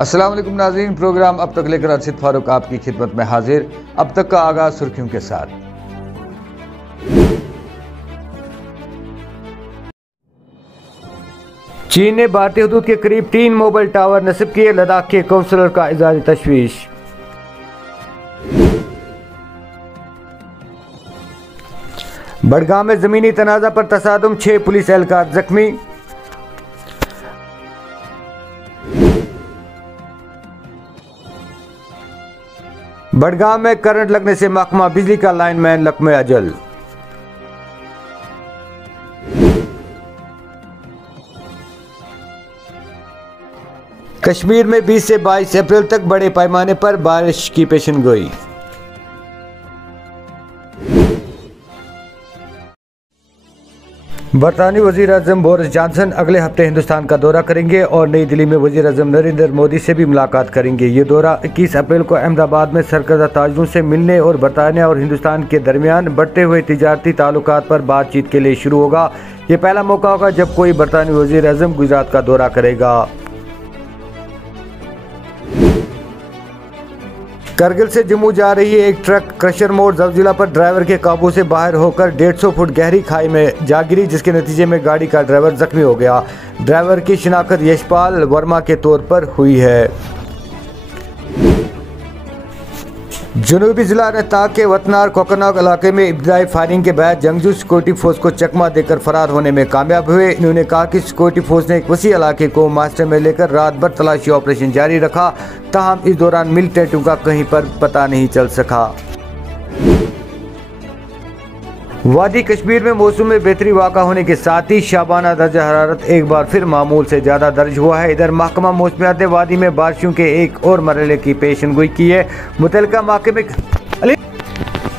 अस्सलाम वालेकुम नाज़रीन, प्रोग्राम अब तक लेकर अर्शिद फारूक आपकी खिदमत में हाजिर। अब तक का आगाज सुर्खियों के साथ। चीन ने भारतीय हदूद के करीब 3 मोबाइल टावर नस्ब किए, लद्दाख के काउंसलर का इज़हार तशवीश। बड़गाम में जमीनी तनाज़ा पर तसादुम, 6 पुलिस एहलकार जख्मी। बड़गाम में करंट लगने से महकमा बिजली का लाइनमैन लकमे अजल। कश्मीर में 20 से 22 अप्रैल तक बड़े पैमाने पर बारिश की पेशेनगोई। बरतानी वज़ीर आज़म बोरिस जॉनसन अगले हफ्ते हिंदुस्तान का दौरा करेंगे और नई दिल्ली में वज़ीर आज़म नरेंद्र मोदी से भी मुलाकात करेंगे। ये दौरा 21 अप्रैल को अहमदाबाद में सरकर्दा ताजरों से मिलने और बरतानिया और हिंदुस्तान के दरमियान बढ़ते हुए तिजारती ताल्लुकात पर बातचीत के लिए शुरू होगा। ये पहला मौका होगा जब कोई बरतानी वज़ीर आज़म गुजरात का दौरा करेगा। करगिल से जम्मू जा रही एक ट्रक क्रशर मोड़ ज़वजिला पर ड्राइवर के काबू से बाहर होकर 150 फुट गहरी खाई में जा गिरी, जिसके नतीजे में गाड़ी का ड्राइवर जख्मी हो गया। ड्राइवर की शिनाख्त यशपाल वर्मा के तौर पर हुई है। जनूबी जिला रहताक के वतनार कोकरनाग इलाके में इब्तदाई फायरिंग के बाद जंगजू सिक्योरिटी फोर्स को चकमा देकर फरार होने में कामयाब हुए। इन्होंने कहा कि सिक्योरिटी फोर्स ने एक वसी इलाके को मास्टर में लेकर रात भर तलाशी ऑपरेशन जारी रखा, ताहम इस दौरान मिलिटेंटों का कहीं पर पता नहीं चल सका। वादी कश्मीर में मौसम में बेहतरी वाक़ा होने के साथ ही शाबाना दर्जा हरारत एक बार फिर मामूल से ज़्यादा दर्ज हुआ है। इधर महकमा मौसमियात ने वादी में बारिशों के एक और मरहले की पेशनगोई की है। मुतल्लिका महकमे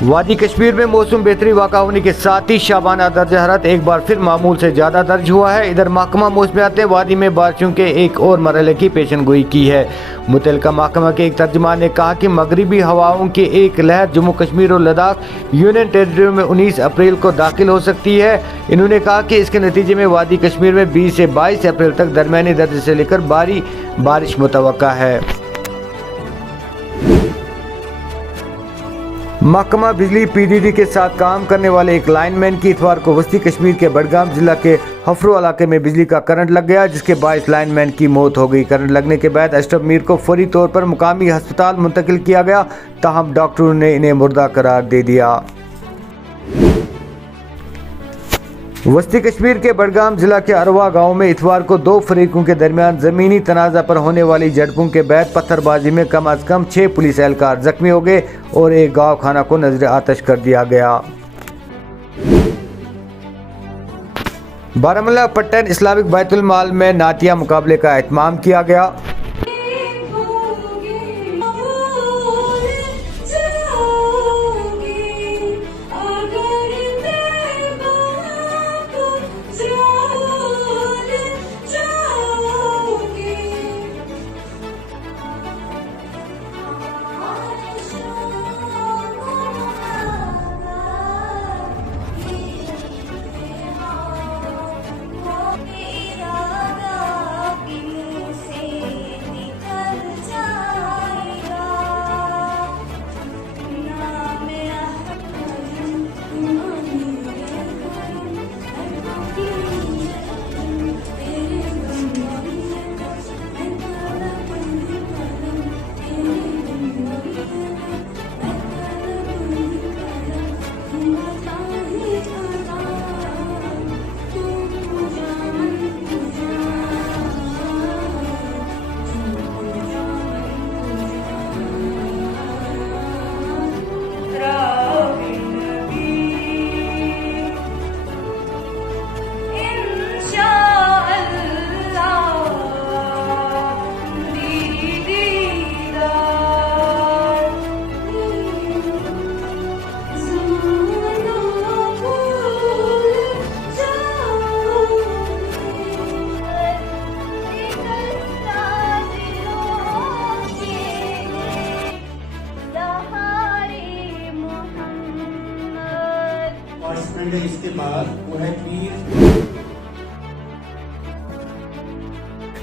वादी कश्मीर में मौसम बेहतरी वाक़ा होने के साथ ही शाबाना दर्जा हरारत एक बार फिर मामूल से ज़्यादा दर्ज हुआ है। इधर महकमा मौसमियात ने वादी में बारिशों के एक और मरहले की पेशनगोई की है। मुतल्लिका महकमा के एक तर्जुमान ने कहा कि मगरिबी हवाओं की एक लहर जम्मू कश्मीर और लद्दाख यूनियन टेरिटरी में 19 अप्रैल को दाखिल हो सकती है। इन्होंने कहा कि इसके नतीजे में वादी कश्मीर में 20 से 22 अप्रैल तक दरमियानी दर्जे से लेकर भारी बारिश मुतवक्का है। महकमा बिजली पीडीडी के साथ काम करने वाले एक लाइनमैन की इतवार को वस्ती कश्मीर के बड़गाम जिला के हफरो इलाके में बिजली का करंट लग गया, जिसके बायस लाइनमैन की मौत हो गई। करंट लगने के बाद अशरफ मीर को फौरी तौर पर मुकामी अस्पताल मुंतकिल किया गया, ताहम डॉक्टरों ने इन्हें मुर्दा करार दे दिया। वस्ती कश्मीर के बड़गाम जिला के अरवा गांव में इतवार को 2 फरीकों के दरमियान जमीनी तनाज़ा पर होने वाली झड़पों के बाद पत्थरबाजी में कम अज कम 6 पुलिस एहलकार जख्मी हो गए और एक गाँव खाना को नजर आतश कर दिया गया। बारामूला पट्टन इस्लामिक बैतुल माल में नातिया मुकाबले का एहतमाम किया गया।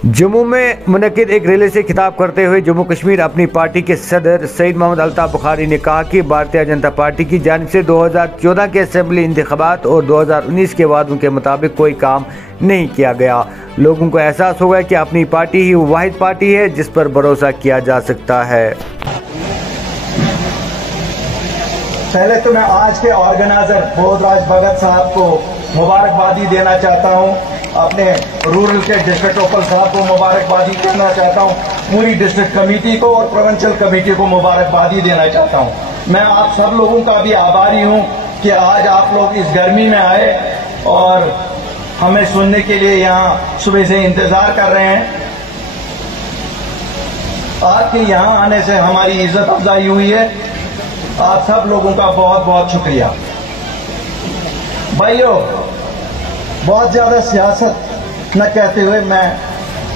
जम्मू में मुनक्किद एक रैली से खिताब करते हुए जम्मू कश्मीर अपनी पार्टी के सदर सईद मोहम्मद अल्ताफ बुखारी ने कहा कि भारतीय जनता पार्टी की जानिब से 2014 के असेंबली इंतखाबात और 2019 के वादों के मुताबिक कोई काम नहीं किया गया। लोगों को एहसास होगा कि अपनी पार्टी ही वाहिद पार्टी है जिस पर भरोसा किया जा सकता है। पहले तो मैं आज के ऑर्गेनाइजर बोधराज भगत साहब को मुबारकबादी देना चाहता हूं, अपने रूरल के डिस्ट्रिक्ट ओपल साहब को मुबारकबादी देना चाहता हूं, पूरी डिस्ट्रिक्ट कमेटी को और प्रोविंशियल कमेटी को मुबारकबादी देना चाहता हूं। मैं आप सब लोगों का भी आभारी हूं कि आज आप लोग इस गर्मी में आए और हमें सुनने के लिए यहां सुबह से इंतजार कर रहे हैं। आपके यहां आने से हमारी इज्जत अफजाई हुई है। आप सब लोगों का बहुत बहुत शुक्रिया। भाइयों, बहुत ज्यादा सियासत न कहते हुए मैं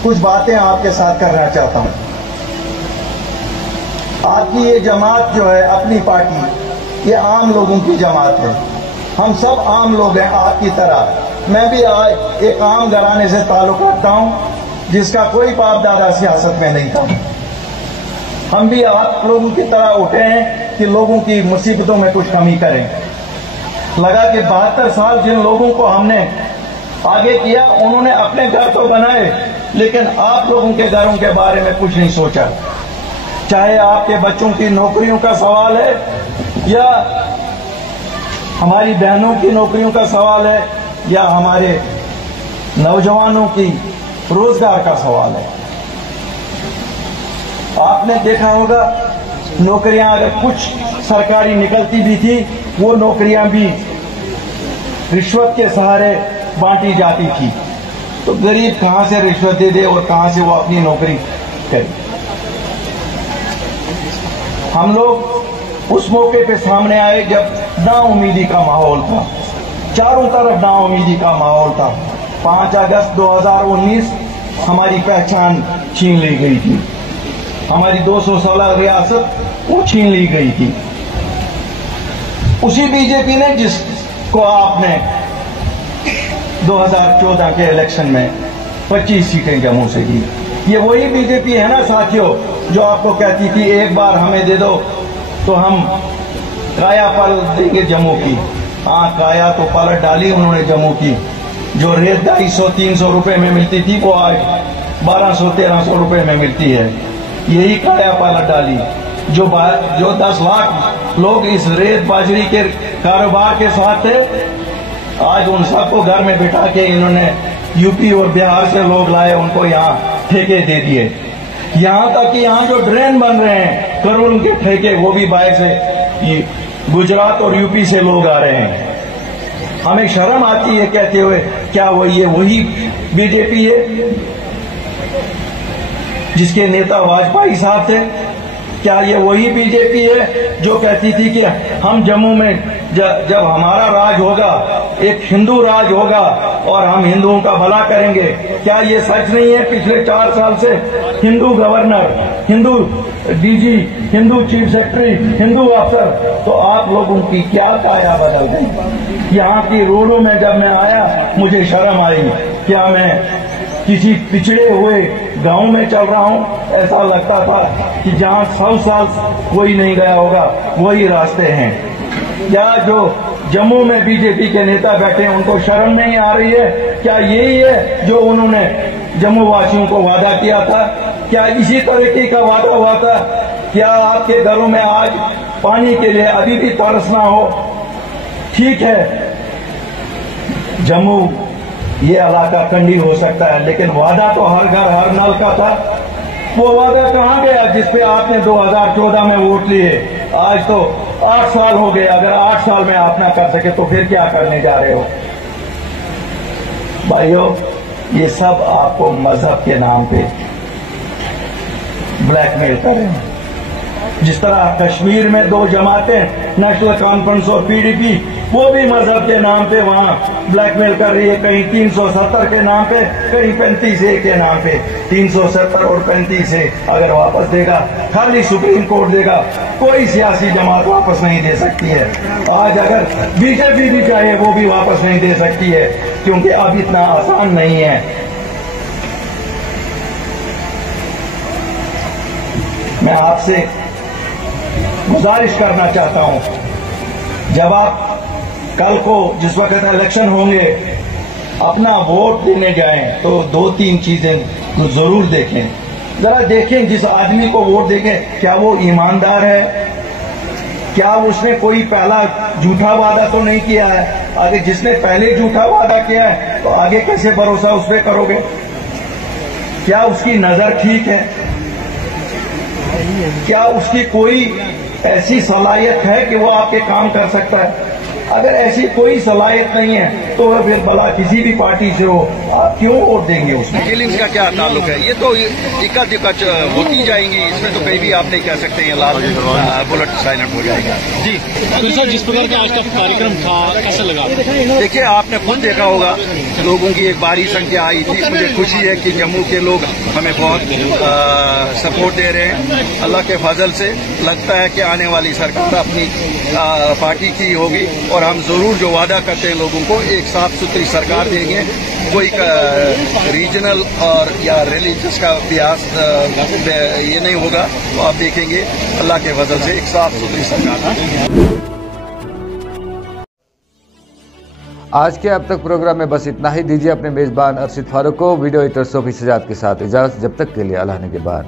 कुछ बातें आपके साथ करना चाहता हूं। आपकी ये जमात जो है, अपनी पार्टी, ये आम लोगों की जमात है। हम सब आम लोग हैं आपकी तरह। मैं भी आज एक आम घराने से ताल्लुक रखता हूं जिसका कोई बाप दादा सियासत में नहीं था। हम भी आप लोगों की तरह उठे हैं कि लोगों की मुसीबतों में कुछ कमी करें। लगा कि 72 साल जिन लोगों को हमने आगे किया, उन्होंने अपने घर तो बनाए लेकिन आप लोगों के घरों के बारे में कुछ नहीं सोचा। चाहे आपके बच्चों की नौकरियों का सवाल है या हमारी बहनों की नौकरियों का सवाल है या हमारे नौजवानों की रोजगार का सवाल है। आपने देखा होगा नौकरियां अगर कुछ सरकारी निकलती भी थी, वो नौकरियां भी रिश्वत के सहारे बांटी जाती थी। तो गरीब कहां से रिश्वत दे दे और कहां से वो अपनी नौकरी करे। हम लोग उस मौके पे सामने आए जब नाउमीदी का माहौल था, चारों तरफ नाउमीदी का माहौल था। 5 अगस्त 2019 हमारी पहचान छीन ली गई थी, हमारी 216 रियासत वो छीन ली गई थी। उसी बीजेपी ने जिसको आपने 2014 के इलेक्शन में 25 सीटें जम्मू से दी, ये वही बीजेपी है ना साथियों जो आपको कहती थी एक बार हमें दे दो तो हम काया पलट देंगे जम्मू की। हाँ, काया तो पलट डाली उन्होंने जम्मू की। जो रेत 250-300 रुपए में मिलती थी वो आज 1200-1300 रुपए में मिलती है। यही काया पलट डाली। जो 10 लाख लोग इस रेत बाजरी के कारोबार के साथ थे, आज उन सबको घर में बिठा के इन्होंने यूपी और बिहार से लोग लाए, उनको यहाँ ठेके दे दिए। यहाँ तक कि यहाँ जो ड्रेन बन रहे हैं करोड़ों के ठेके, वो भी बाहर से गुजरात और यूपी से लोग आ रहे हैं। हमें शर्म आती है कहते हुए, क्या वो ये वही बीजेपी है जिसके नेता वाजपेयी साहब थे? क्या ये वही बीजेपी है जो कहती थी कि हम जम्मू में जब हमारा राज होगा, एक हिंदू राज होगा और हम हिंदुओं का भला करेंगे? क्या ये सच नहीं है? पिछले 4 साल से Hindu governor, Hindu DG, Hindu chief secretary, Hindu अफसर, तो आप लोगों की क्या काया बदल गई? यहाँ की रोडों में जब मैं आया मुझे शर्म आई। क्या मैं किसी पिछड़े हुए गांव में चल रहा हूं? ऐसा लगता था कि जहां 100 साल कोई नहीं गया होगा वही रास्ते हैं। क्या जो जम्मू में बीजेपी के नेता बैठे हैं उनको शर्म नहीं आ रही है? क्या यही है जो उन्होंने जम्मू वासियों को वादा किया था? क्या इसी तरीके का वादा हुआ था? क्या आपके घरों में आज पानी के लिए अभी भी तरसना हो? ठीक है, जम्मू ये इलाका ठंडी हो सकता है, लेकिन वादा तो हर घर हर नल का था। वो वादा कहां गया जिसपे आपने 2014 में वोट लिए? आज तो 8 साल हो गए। अगर 8 साल में आप ना कर सके तो फिर क्या करने जा रहे हो? भाइयों, ये सब आपको मजहब के नाम पे ब्लैकमेल कर रहे हैं। जिस तरह कश्मीर में 2 जमातें, नेशनल कॉन्फ्रेंस और पीडीपी, वो भी मजहब के नाम पे वहां ब्लैकमेल कर रही है। कहीं 370 के नाम पे, कहीं 35A के नाम पे। 370 और 35A अगर वापस देगा, खाली सुप्रीम कोर्ट देगा, कोई सियासी जमात वापस नहीं दे सकती है। आज अगर बीजेपी भी चाहे वो भी वापस नहीं दे सकती है, क्योंकि अब इतना आसान नहीं है। मैं आपसे गुजारिश करना चाहता हूं, जब आप कल को जिस वक्त इलेक्शन होंगे अपना वोट देने जाएं तो 2-3 चीजें जरूर देखें। जरा देखें जिस आदमी को वोट देंगे क्या वो ईमानदार है, क्या उसने कोई पहला झूठा वादा तो नहीं किया है। आगे जिसने पहले झूठा वादा किया है तो आगे कैसे भरोसा उस पर करोगे। क्या उसकी नजर ठीक है, क्या उसकी कोई ऐसी सलाहियत है कि वो आपके काम कर सकता है। अगर ऐसी कोई सलाहियत नहीं है तो वह फिर भला किसी भी पार्टी से हो आप क्यों वोट देंगे उसमें। फीलिंग्स का क्या ताल्लुक है, ये तो इक्का दिक्का होती जाएंगी, इसमें तो कहीं भी आप नहीं कह सकते हैं लाल बुलेट साइलेंट हो जाएगा। जी फिर सर, जिस प्रकार का आज का कार्यक्रम था कैसा लगा? देखिए आपने खुद देखा होगा लोगों की एक भारी संख्या आई थी। मुझे खुशी है कि जम्मू के लोग हमें बहुत सपोर्ट दे रहे हैं। अल्लाह के फजल से लगता है कि आने वाली सरकार अपनी पार्टी की होगी और हम जरूर जो वादा करते हैं लोगों को एक साफ सुथरी सरकार देंगे। कोई रीजनल और या रिलीजियस का अभ्यास ये नहीं होगा। तो आप देखेंगे अल्लाह के फजल से एक साफ सुथरी सरकार। आज के अब तक प्रोग्राम में बस इतना ही। दीजिए अपने मेजबान अरशद फारूक को वीडियो एडिटर सोफी सजाद के साथ इजाजत। जब तक के लिए अल्लाह ने के बाद।